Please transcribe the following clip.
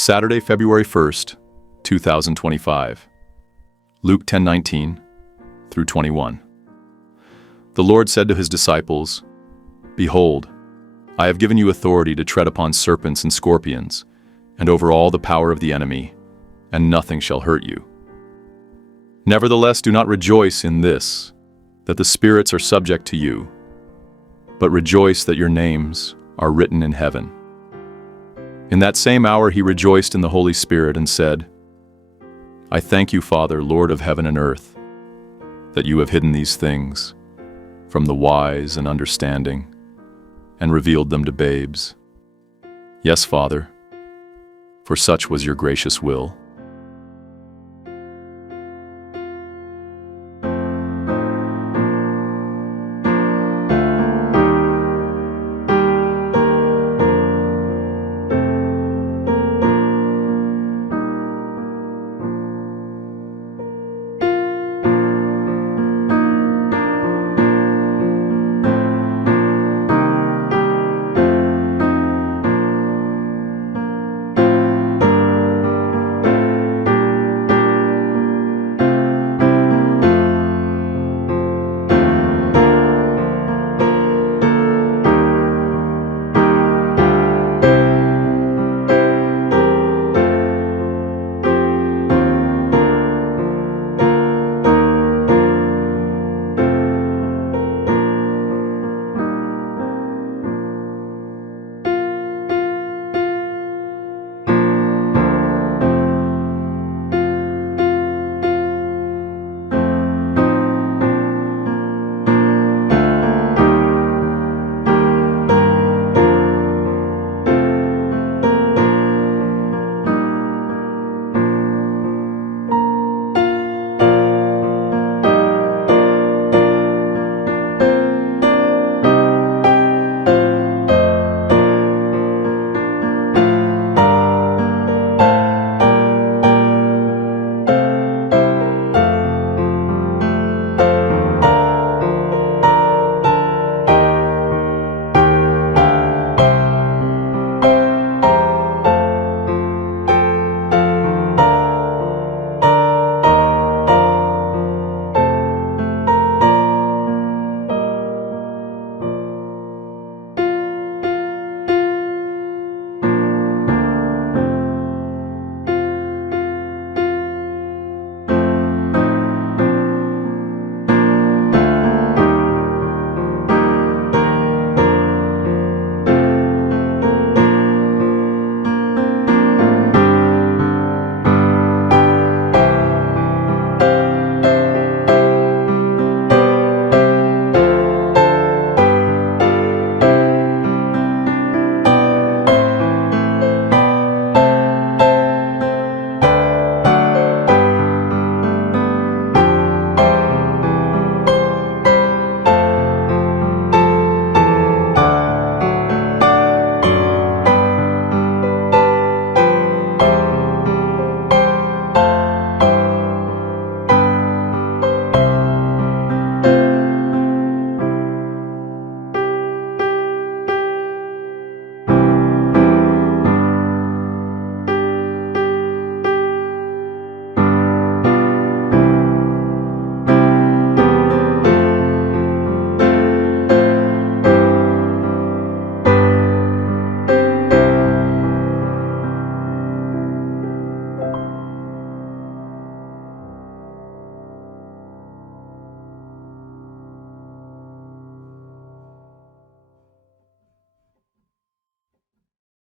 Saturday, February 1st, 2025. Luke 10:19 through 21. The Lord said to his disciples, "Behold, I have given you authority to tread upon serpents and scorpions, and over all the power of the enemy, and nothing shall hurt you. Nevertheless, do not rejoice in this, that the spirits are subject to you, but rejoice that your names are written in heaven." In that same hour he rejoiced in the Holy Spirit and said, "I thank you, Father, Lord of heaven and earth, that you have hidden these things from the wise and understanding and revealed them to babes. Yes, Father, for such was your gracious will.